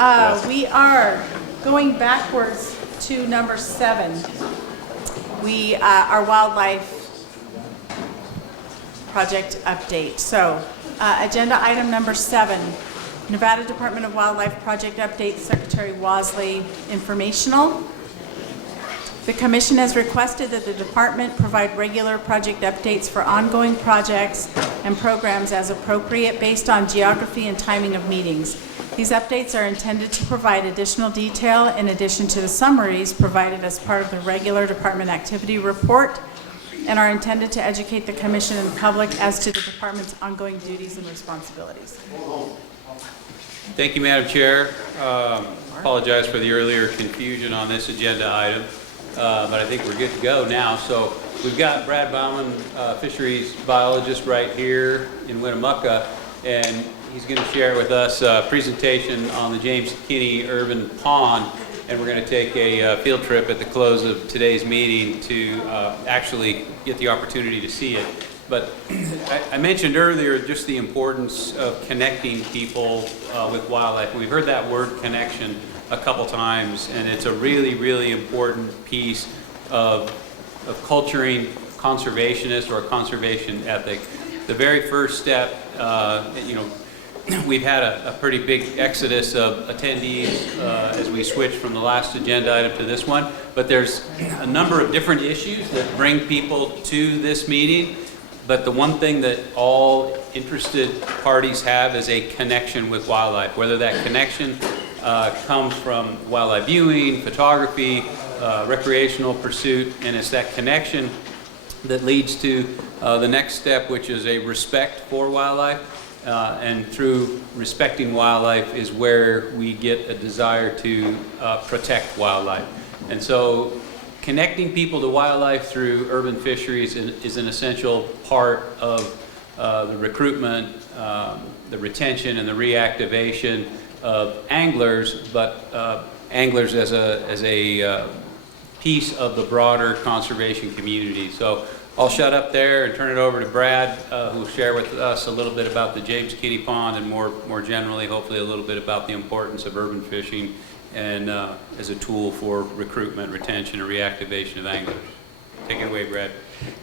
We are going backwards to number 7. Our wildlife project update. So, agenda item number 7, Nevada Department of Wildlife project update, Secretary Wasley, informational. The Commission has requested that the department provide regular project updates for ongoing projects and programs as appropriate based on geography and timing of meetings. These updates are intended to provide additional detail in addition to the summaries provided as part of the regular department activity report and are intended to educate the Commission and the public as to the department's ongoing duties and responsibilities. Thank you, Madam Chair. Apologize for the earlier confusion on this agenda item, but I think we're good to go now. So we've got Brad Bauman, fisheries biologist, right here in Winnemucca, and he's going to share with us a presentation on the James Kinney Urban Pond, and we're going to take a field trip at the close of today's meeting to actually get the opportunity to see it. But I mentioned earlier just the importance of connecting people with wildlife. We've heard that word connection a couple times, and it's a really, really important piece of culturing conservationists or a conservation ethic. The very first step, we've had a pretty big exodus of attendees as we switch from the last agenda item to this one, but there's a number of different issues that bring people to this meeting. But the one thing that all interested parties have is a connection with wildlife, whether that connection comes from wildlife viewing, photography, recreational pursuit, and it's that connection that leads to the next step, which is a respect for wildlife. And through respecting wildlife is where we get a desire to protect wildlife. And so connecting people to wildlife through urban fisheries is an essential part of the recruitment, the retention, and the reactivation of anglers, but anglers as a piece of the broader conservation community. So I'll shut up there and turn it over to Brad, who will share with us a little bit about the James Kinney Pond and more generally, hopefully, a little bit about the importance of urban fishing and as a tool for recruitment, retention, and reactivation of anglers. Take it away, Brad.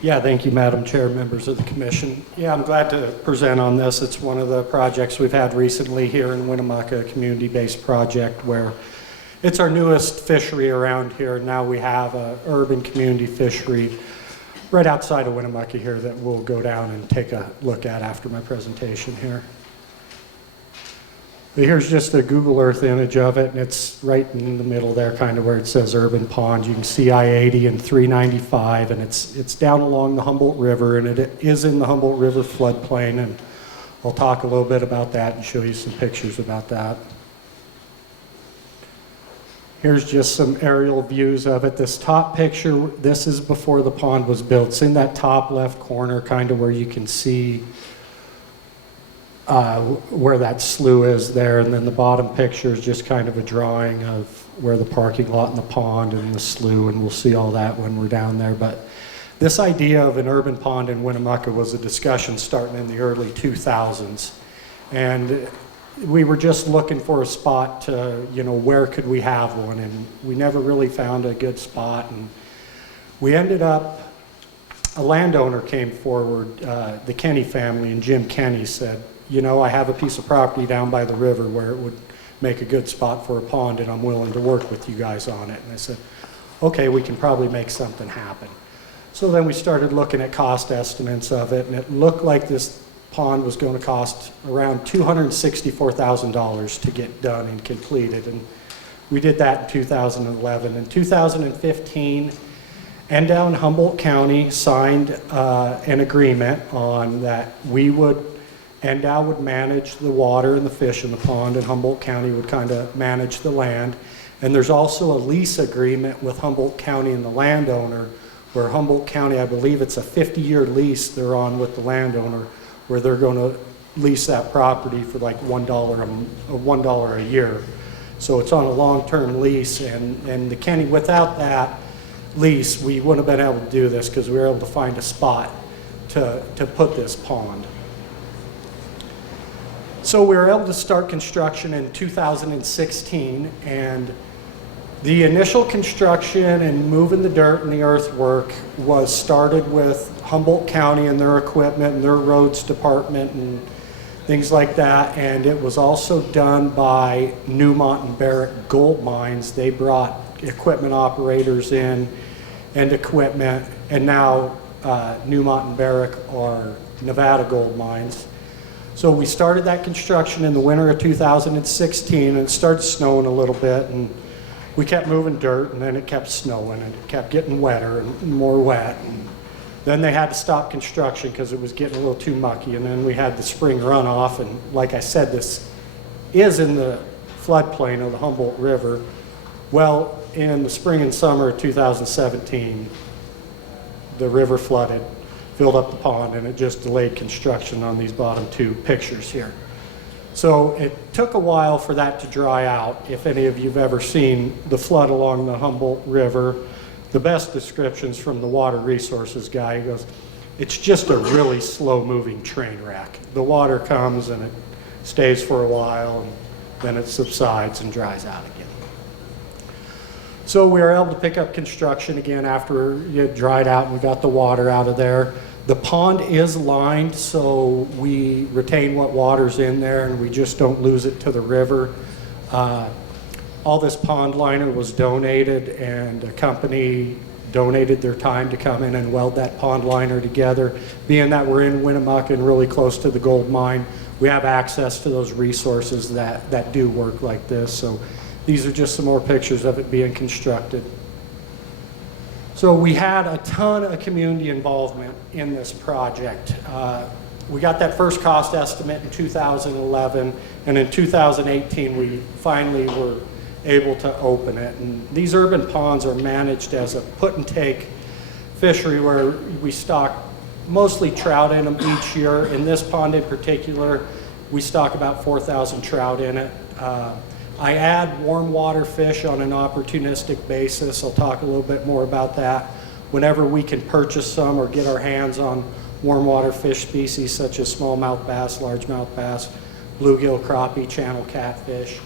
Yeah, thank you, Madam Chair, members of the Commission. Yeah, I'm glad to present on this. It's one of the projects we've had recently here in Winnemucca, a community-based project where it's our newest fishery around here. Now we have an urban community fishery right outside of Winnemucca here that we'll go down and take a look at after my presentation here. But here's just a Google Earth image of it, and it's right in the middle there, kind of where it says Urban Pond. You can see I-80 and 395, and it's down along the Humboldt River, and it is in the Humboldt River floodplain, and I'll talk a little bit about that and show you some pictures about that. Here's just some aerial views of it. This top picture, this is before the pond was built. It's in that top left corner, kind of where you can see where that slough is there. And then the bottom picture is just kind of a drawing of where the parking lot and the pond and the slough, and we'll see all that when we're down there. But this idea of an urban pond in Winnemucca was a discussion starting in the early 2000s. And we were just looking for a spot to, where could we have one? And we never really found a good spot. And we ended up, a landowner came forward, the Kenny family, and Jim Kenny said, I have a piece of property down by the river where it would make a good spot for a pond, and I'm willing to work with you guys on it. And I said, okay, we can probably make something happen. So then we started looking at cost estimates of it, and it looked like this pond was going to cost around $264,000 to get done and completed, and we did that in 2011. In 2015, NDOW and Humboldt County signed an agreement on that NDOW would manage the water and the fish in the pond, and Humboldt County would kind of manage the land. And there's also a lease agreement with Humboldt County and the landowner, where Humboldt County, I believe it's a 50-year lease they're on with the landowner, where they're going to lease that property for like $1 a year. So it's on a long-term lease, and the Kenny, without that lease, we wouldn't have been able to do this because we were able to find a spot to put this pond. So we were able to start construction in 2016, and the initial construction and moving the dirt and the earthwork was started with Humboldt County and their equipment and their roads department and things like that. And it was also done by Newmont and Barrick Gold Mines. They brought equipment operators in and equipment, and now Newmont and Barrick are Nevada Gold Mines. So we started that construction in the winter of 2016, and it started snowing a little bit, and we kept moving dirt, and then it kept snowing, and it kept getting wetter and more wet. And then they had to stop construction because it was getting a little too mucky, and then we had the spring runoff, and like I said, this is in the floodplain of the Humboldt River. Well, in the spring and summer of 2017, the river flooded, filled up the pond, and it just delayed construction on these bottom two pictures here. So it took a while for that to dry out. If any of you have ever seen the flood along the Humboldt River, the best descriptions from the water resources guy, he goes, it's just a really slow moving train wreck. The water comes and it stays for a while, and then it subsides and dries out again. So we were able to pick up construction again after it dried out and we got the water out of there. The pond is lined, so we retain what water's in there and we just don't lose it to the river. All this pond liner was donated, and a company donated their time to come in and weld that pond liner together. Being that we're in Winnemucca and really close to the gold mine, we have access to those resources that do work like this. So these are just some more pictures of it being constructed. So we had a ton of community involvement in this project. We got that first cost estimate in 2011, and in 2018 we finally were able to open it. And these urban ponds are managed as a put and take fishery where we stock mostly trout in them each year. In this pond in particular, we stock about 4,000 trout in it. I add warm water fish on an opportunistic basis. I'll talk a little bit more about that. Whenever we can purchase some or get our hands on warm water fish species such as smallmouth bass, largemouth bass, bluegill, crappie, channel catfish.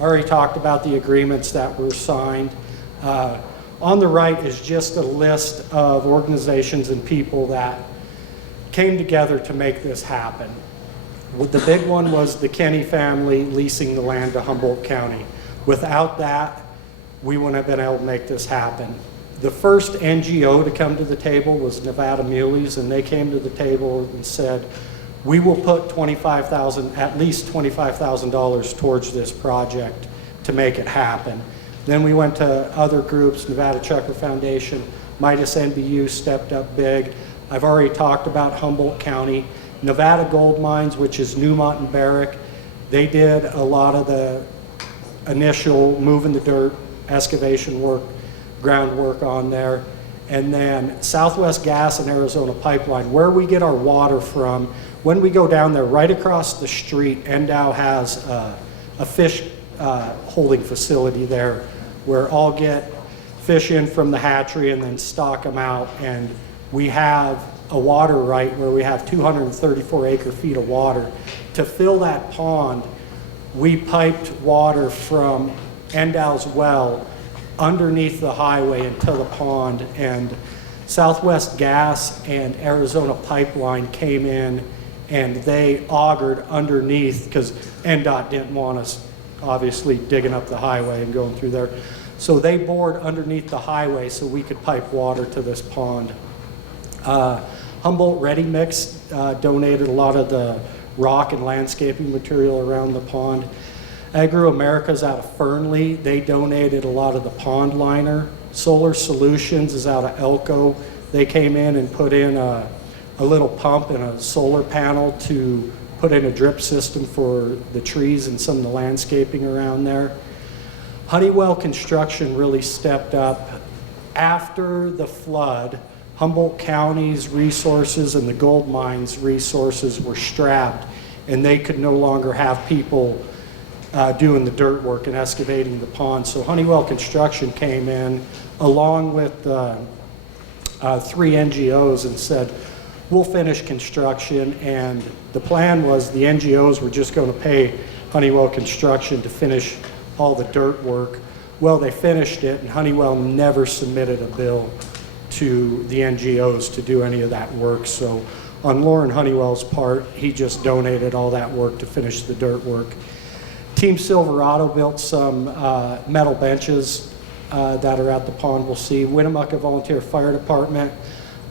I already talked about the agreements that were signed. On the right is just a list of organizations and people that came together to make this happen. The big one was the Kenny family leasing the land to Humboldt County. Without that, we wouldn't have been able to make this happen. The first NGO to come to the table was Nevada Muleys, and they came to the table and said, we will put at least $25,000 towards this project to make it happen. Then we went to other groups, Nevada Chucker Foundation, Midas NBU stepped up big. I've already talked about Humboldt County. Nevada Gold Mines, which is Newmont and Barrick, they did a lot of the initial moving the dirt, excavation work, groundwork on there. And then Southwest Gas and Arizona Pipeline, where we get our water from, when we go down there, right across the street, NDOW has a fish holding facility there where I'll get fish in from the hatchery and then stock them out. And we have a water right where we have 234 acre feet of water. To fill that pond, we piped water from NDOW's well underneath the highway into the pond, and Southwest Gas and Arizona Pipeline came in and they augered underneath because NDOT didn't want us obviously digging up the highway and going through there. So they bored underneath the highway so we could pipe water to this pond. Humboldt Ready Mix donated a lot of the rock and landscaping material around the pond. Agro America's out of Fernley. They donated a lot of the pond liner. Solar Solutions is out of Elko. They came in and put in a little pump and a solar panel to put in a drip system for the trees and some of the landscaping around there. Honeywell Construction really stepped up. After the flood, Humboldt County's resources and the gold mines resources were strapped, and they could no longer have people doing the dirt work and excavating the pond. So Honeywell Construction came in along with 3 NGOs and said, we'll finish construction, and the plan was the NGOs were just going to pay Honeywell Construction to finish all the dirt work. Well, they finished it, and Honeywell never submitted a bill to the NGOs to do any of that work. So on Lauren Honeywell's part, he just donated all that work to finish the dirt work. Team Silverado built some metal benches that are at the pond. We'll see. Winnemucca Volunteer Fire Department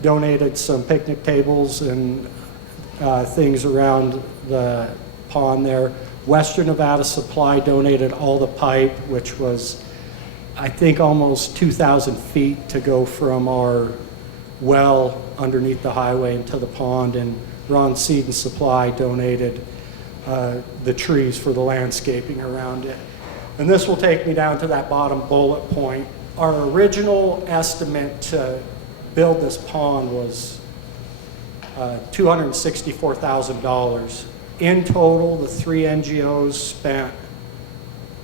donated some picnic tables and things around the pond there. Western Nevada Supply donated all the pipe, which was, I think, almost 2,000 feet to go from our well underneath the highway into the pond. And Ron Seed and Supply donated the trees for the landscaping around it. And this will take me down to that bottom bullet point. Our original estimate to build this pond was $264,000. In total, the three NGOs spent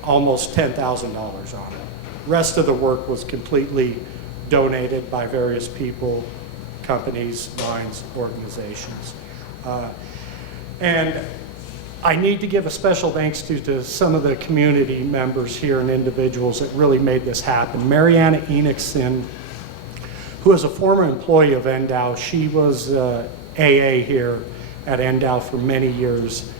almost $10,000 on it. Rest of the work was completely donated by various people, companies, mines, organizations. And I need to give a special thanks to some of the community members here and individuals that really made this happen. Mariana Enochson, who is a former employee of NDOW. She was AA here at NDOW for many years.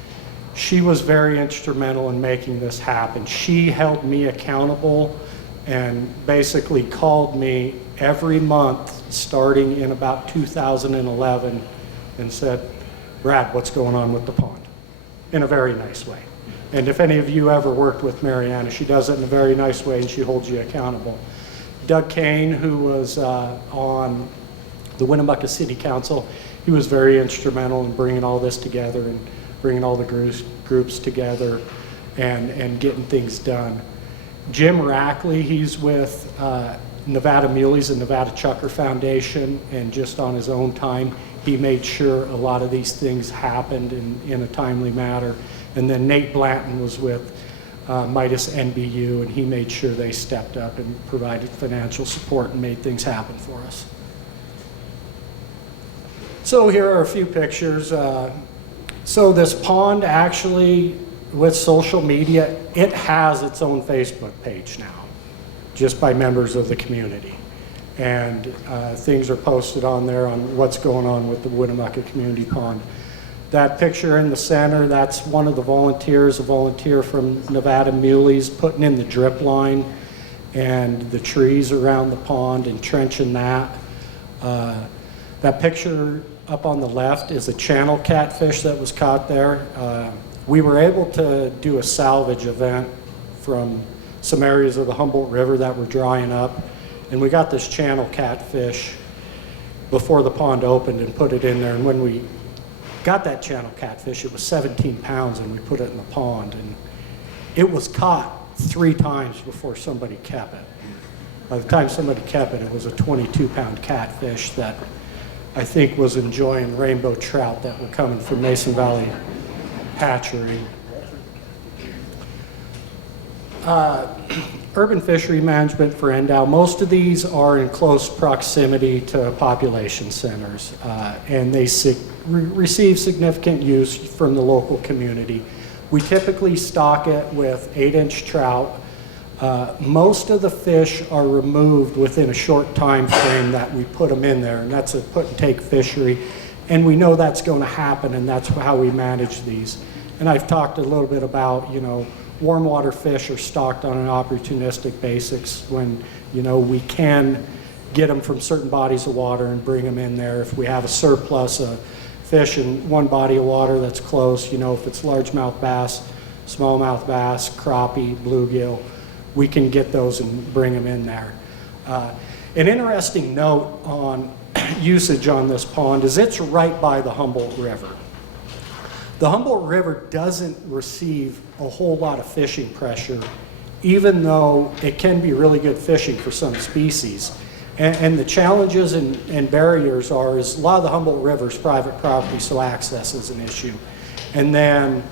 She was very instrumental in making this happen. She held me accountable and basically called me every month starting in about 2011 and said, "Brad, what's going on with the pond?" In a very nice way. And if any of you ever worked with Mariana, she does it in a very nice way and she holds you accountable. Doug Kane, who was on the Winnemucca City Council, he was very instrumental in bringing all this together and bringing all the groups together and getting things done. Jim Rackley, he's with Nevada Muleys and Nevada Chucker Foundation, and just on his own time, he made sure a lot of these things happened in a timely manner. And then Nate Blanton was with Midas NBU, and he made sure they stepped up and provided financial support and made things happen for us. So here are a few pictures. So this pond actually, with social media, it has its own Facebook page now, just by members of the community. And things are posted on there on what's going on with the Winnemucca Community Pond. That picture in the center, that's one of the volunteers, a volunteer from Nevada Muleys, putting in the drip line and the trees around the pond and trenching that. That picture up on the left is a channel catfish that was caught there. We were able to do a salvage event from some areas of the Humboldt River that were drying up, and we got this channel catfish before the pond opened and put it in there. And when we got that channel catfish, it was 17 pounds, and we put it in the pond, and it was caught 3 times before somebody kept it. By the time somebody kept it, it was a 22-pound catfish that I think was enjoying rainbow trout that were coming from Mason Valley Hatchery. Urban fishery management for NDOW. Most of these are in close proximity to population centers, and they receive significant use from the local community. We typically stock it with 8-inch trout. Most of the fish are removed within a short time frame that we put them in there, and that's a put and take fishery. And we know that's going to happen, and that's how we manage these. And I've talked a little bit about, warm water fish are stocked on an opportunistic basis when, we can get them from certain bodies of water and bring them in there. If we have a surplus of fish in one body of water that's close, if it's largemouth bass, smallmouth bass, crappie, bluegill, we can get those and bring them in there. An interesting note on usage on this pond is it's right by the Humboldt River. The Humboldt River doesn't receive a whole lot of fishing pressure, even though it can be really good fishing for some species. And the challenges and barriers is a lot of the Humboldt River is private property, so access is an issue. And then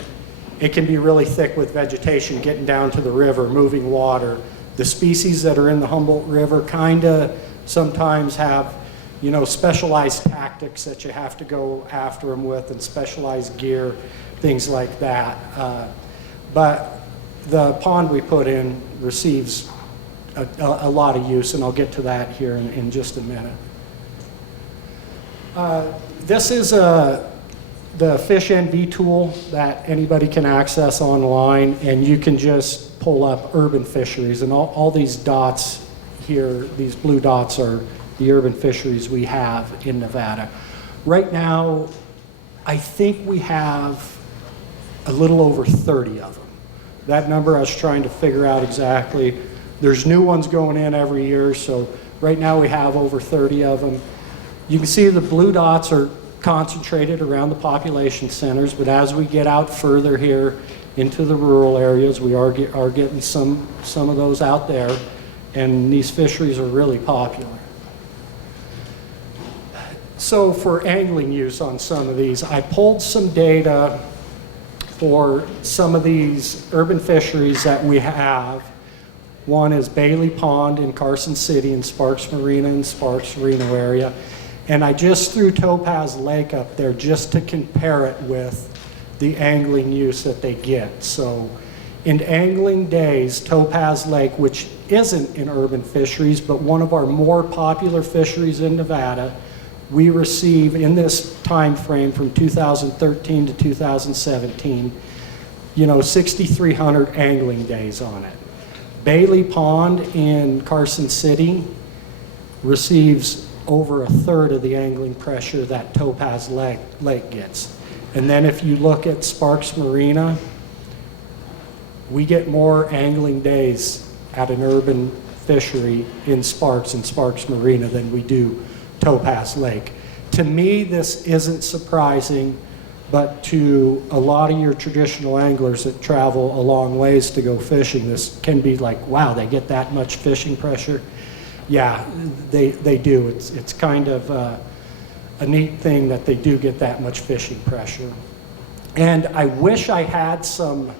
it can be really thick with vegetation getting down to the river, moving water. The species that are in the Humboldt River kind of sometimes have you know, specialized tactics that you have to go after them with and specialized gear, things like that. But the pond we put in receives a lot of use, and I'll get to that here in just a minute. This is the Fish NV tool that anybody can access online, and you can just pull up urban fisheries, and all these dots here, these blue dots are the urban fisheries we have in Nevada. Right now, I think we have a little over 30 of them. That number I was trying to figure out exactly. There's new ones going in every year, so right now we have over 30 of them. You can see the blue dots are concentrated around the population centers, but as we get out further here into the rural areas, we are getting some of those out there, and these fisheries are really popular. So for angling use on some of these, I pulled some data for some of these urban fisheries that we have. One is Bailey Pond in Carson City and Sparks Marina in Sparks Reno area. And I just threw Topaz Lake up there just to compare it with the angling use that they get. So in angling days, Topaz Lake, which isn't in urban fisheries, but one of our more popular fisheries in Nevada, we receive in this time frame from 2013 to 2017, you know, 6,300 angling days on it. Bailey Pond in Carson City receives over 1/3 of the angling pressure that Topaz Lake gets. And then if you look at Sparks Marina, we get more angling days at an urban fishery in Sparks and Sparks Marina than we do Topaz Lake. To me, this isn't surprising, but to a lot of your traditional anglers that travel a long ways to go fishing, this can be like, wow, they get that much fishing pressure? Yeah, they do. It's kind of a neat thing that they do get that much fishing pressure. And I wish I had some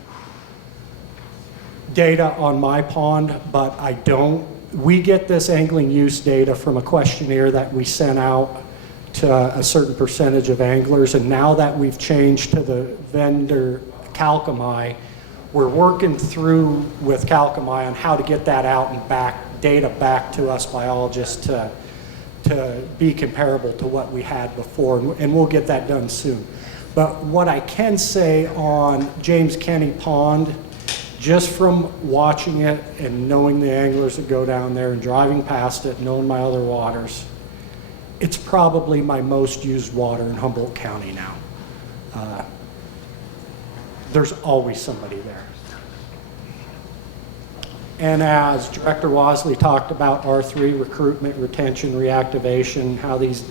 data on my pond, but I don't. We get this angling use data from a questionnaire that we sent out to a certain percentage of anglers, and now that we've changed to the vendor Calcami, we're working through with Calcami on how to get that out and data back to us biologists to be comparable to what we had before, and we'll get that done soon. But what I can say on James Kenny Pond, just from watching it and knowing the anglers that go down there and driving past it, knowing my other waters, it's probably my most used water in Humboldt County now. There's always somebody there. And as Director Wasley talked about R3, recruitment, retention, reactivation, how these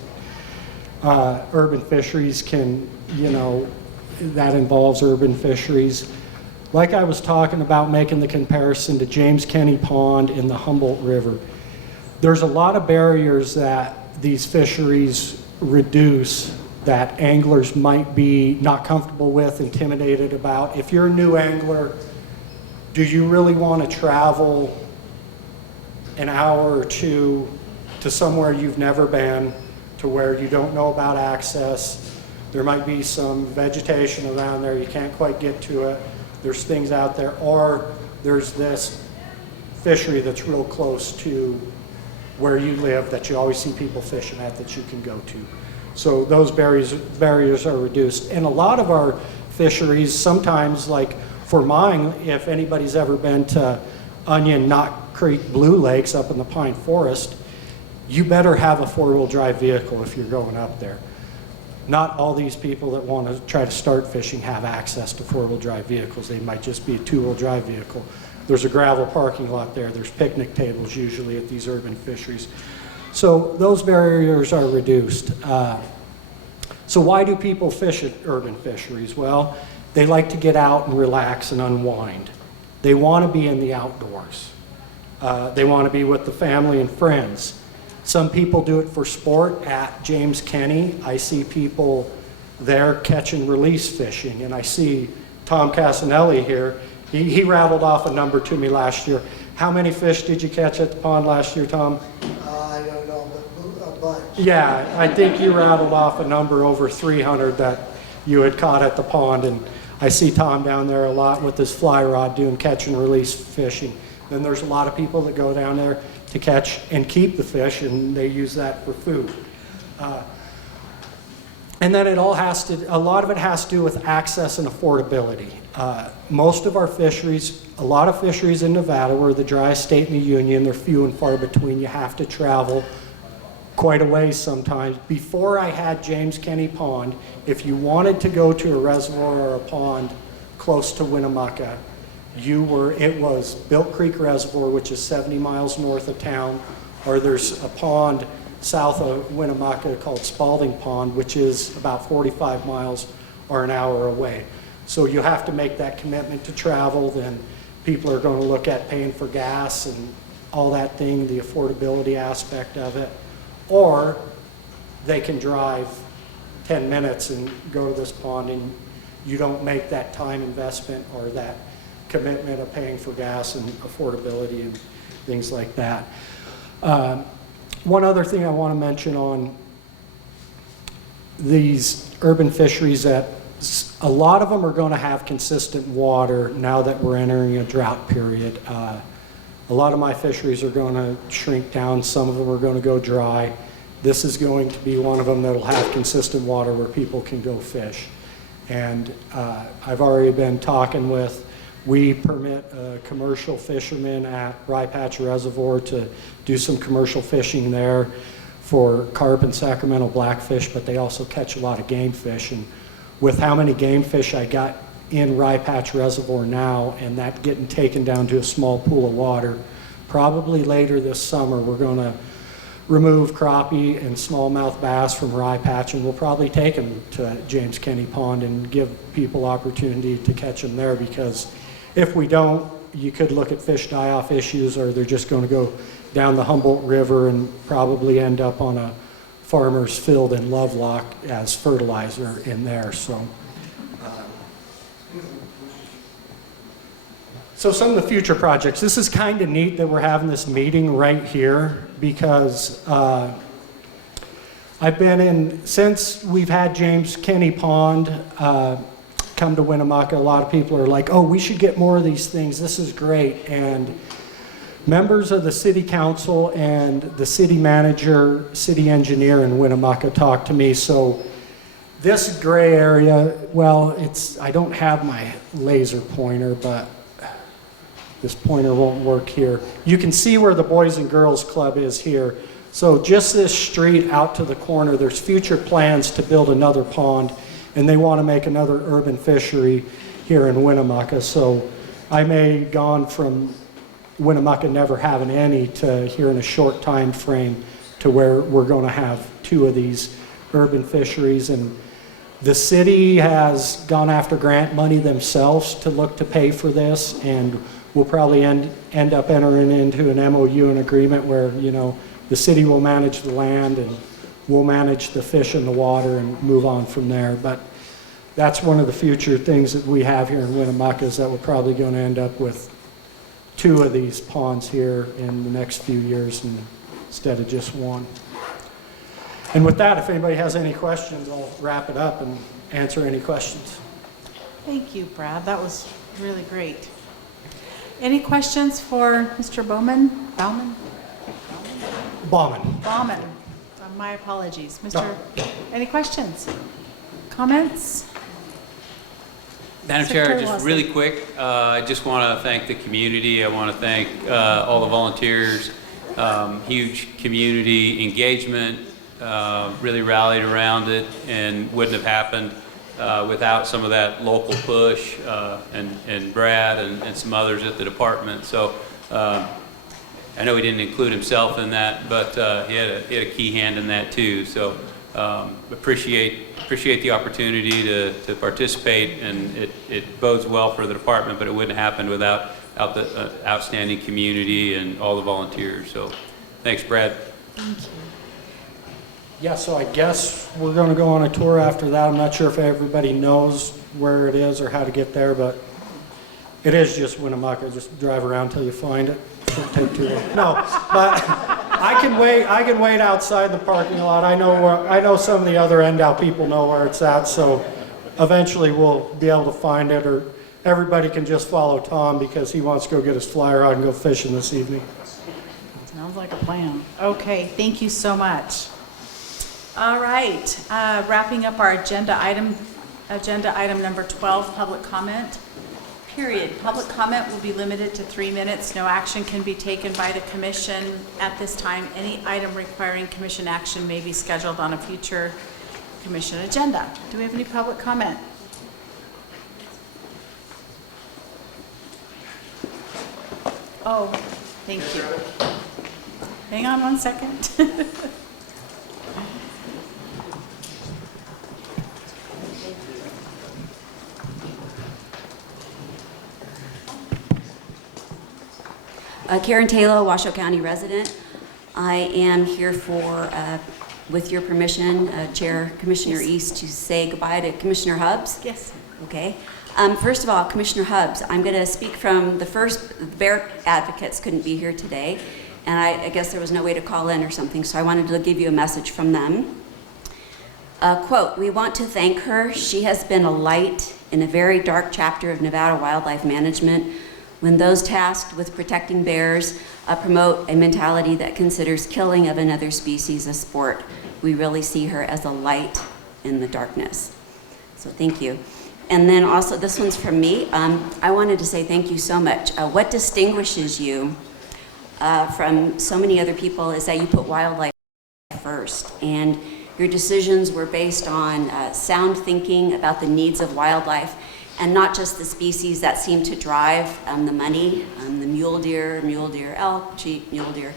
urban fisheries can, you know, that involves urban fisheries. Like I was talking about, making the comparison to James Kenny Pond in the Humboldt River, there's a lot of barriers that these fisheries reduce that anglers might be not comfortable with, intimidated about. If you're a new angler, do you really want to travel an hour or two to somewhere you've never been, to where you don't know about access? There might be some vegetation around there, you can't quite get to it. There's things out there, or there's this fishery that's real close to where you live that you always see people fishing at that you can go to. So those barriers are reduced. And a lot of our fisheries, sometimes like for mine, if anybody's ever been to Onion, Knot Creek, Blue Lakes up in the Pine Forest, you better have a four-wheel drive vehicle if you're going up there. Not all these people that want to try to start fishing have access to four-wheel drive vehicles. They might just be a two-wheel drive vehicle. There's a gravel parking lot there. There's picnic tables usually at these urban fisheries. So those barriers are reduced. So why do people fish at urban fisheries? Well, they like to get out and relax and unwind. They want to be in the outdoors. They want to be with the family and friends. Some people do it for sport. At James Kenny, I see people there catch and release fishing, and I see Tom Casanelli here. He rattled off a number to me last year. How many fish did you catch at the pond last year, Tom? I don't know, but a bunch. Yeah, I think you rattled off a number over 300 that you had caught at the pond, and I see Tom down there a lot with his fly rod doing catch and release fishing. Then there's a lot of people that go down there to catch and keep the fish, and they use that for food. And then a lot of it has to do with access and affordability. Most of our fisheries, a lot of fisheries in Nevada, we're the driest state in the union, they're few and far between. You have to travel quite a ways sometimes. Before I had James Kenny Pond, if you wanted to go to a reservoir or a pond close to Winnemucca, it was Built Creek Reservoir, which is 70 miles north of town, or there's a pond south of Winnemucca called Spalding Pond, which is about 45 miles or an hour away. So you have to make that commitment to travel, then people are going to look at paying for gas and all that thing, the affordability aspect of it. Or they can drive 10 minutes and go to this pond, and you don't make that time investment or that commitment of paying for gas and affordability and things like that. One other thing I want to mention on these urban fisheries, that a lot of them are going to have consistent water now that we're entering a drought period. A lot of my fisheries are going to shrink down. Some of them are going to go dry. This is going to be one of them that will have consistent water where people can go fish. And I've already been talking with, we permit commercial fishermen at Rye Patch Reservoir to do some commercial fishing there for carp and Sacramento blackfish, but they also catch a lot of game fish. And with how many game fish I got in Rye Patch Reservoir now, and that getting taken down to a small pool of water, probably later this summer we're going to remove crappie and smallmouth bass from Rye Patch, and we'll probably take them to James Kenny Pond and give people opportunity to catch them there, because if we don't, you could look at fish die-off issues, or they're just going to go down the Humboldt River and probably end up on a farmer's field in Lovelock as fertilizer in there. So some of the future projects, this is kind of neat that we're having this meeting right here, because I've been in, since we've had James Kenny Pond come to Winnemucca, a lot of people are like, oh, we should get more of these things, this is great. And members of the city council and the city manager, city engineer in Winnemucca talked to me. So this gray area, well, I don't have my laser pointer, but this pointer won't work here. You can see where the Boys and Girls Club is here. So just this street out to the corner, there's future plans to build another pond, and they want to make another urban fishery here in Winnemucca. So I may gone from Winnemucca never having any to here in a short time frame to where we're going to have 2 of these urban fisheries. And the city has gone after grant money themselves to look to pay for this, and we'll probably end up entering into an MOU, an agreement where, you know, the city will manage the land and we'll manage the fish in the water and move on from there. But that's one of the future things that we have here in Winnemucca, is that we're probably going to end up with 2 of these ponds here in the next few years instead of just 1. And with that, if anybody has any questions, I'll wrap it up and answer any questions. Thank you, Brad. That was really great. Any questions for Mr. Bauman? Bauman. My apologies. Mr. Any questions? Comments? Madam Chair, just really quick, I just want to thank the community. I want to thank all the volunteers. Huge community engagement, really rallied around it, and wouldn't have happened without some of that local push, and Brad and some others at the department. So I know he didn't include himself in that, but he had a key hand in that too. So appreciate the opportunity to participate, and it bodes well for the department, but it wouldn't have happened without the outstanding community and all the volunteers. So thanks, Brad. Thank you. Yeah, so I guess we're going to go on a tour after that. I'm not sure if everybody knows where it is or how to get there, but it is just Winnemucca. Just drive around till you find it. Shouldn't take too long. No, but I can wait outside the parking lot. I know some of the other NDOW people know where it's at, so eventually we'll be able to find it, or everybody can just follow Tom because he wants to go get his flyer out and go fishing this evening. Sounds like a plan. Okay, thank you so much. All right, wrapping up our agenda item number 12, public comment. Period. Public comment will be limited to 3 minutes. No action can be taken by the commission at this time. Any item requiring commission action may be scheduled on a future commission agenda. Do we have any public comment? Oh, thank you. Hang on one second. Karen Taylor, Washoe County resident. I am here for, with your permission, Chair Commissioner East, to say goodbye to Commissioner Hubbs. Yes. Okay. First of all, Commissioner Hubbs, I'm going to speak from the first. Bear advocates couldn't be here today, and I guess there was no way to call in or something, so I wanted to give you a message from them. Quote, "We want to thank her. She has been a light in a very dark chapter of Nevada wildlife management when those tasked with protecting bears promote a mentality that considers killing of another species a sport. We really see her as a light in the darkness." So thank you. And then also, this one's from me. I wanted to say thank you so much. What distinguishes you from so many other people is that you put wildlife first, and your decisions were based on sound thinking about the needs of wildlife, and not just the species that seem to drive the money, the mule deer, elk, sheep, mule deer.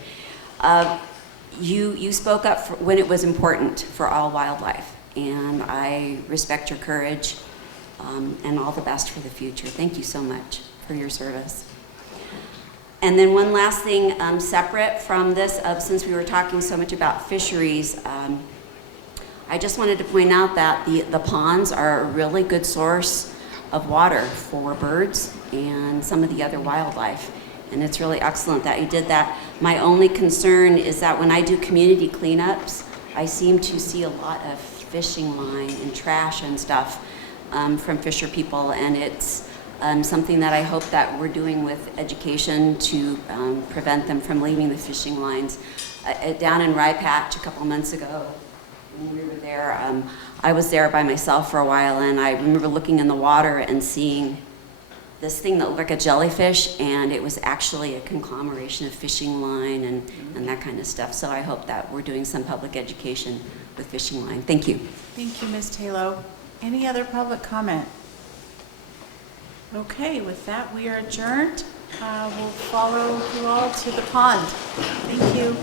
You spoke up when it was important for all wildlife, and I respect your courage, and all the best for the future. Thank you so much for your service. And then one last thing, separate from this, since we were talking so much about fisheries, I just wanted to point out that the ponds are a really good source of water for birds and some of the other wildlife. And it's really excellent that you did that. My only concern is that when I do community cleanups, I seem to see a lot of fishing line and trash and stuff from fisher people, and it's something that I hope that we're doing with education to prevent them from leaving the fishing lines. Down in Rye Patch a couple months ago, when we were there, I was there by myself for a while, and I remember looking in the water and seeing this thing that looked like a jellyfish, and it was actually a conglomeration of fishing line and that kind of stuff. So I hope that we're doing some public education with fishing line. Thank you. Thank you, Ms. Taylor. Any other public comment? Okay, with that, we are adjourned. We'll follow you all to the pond. Thank you.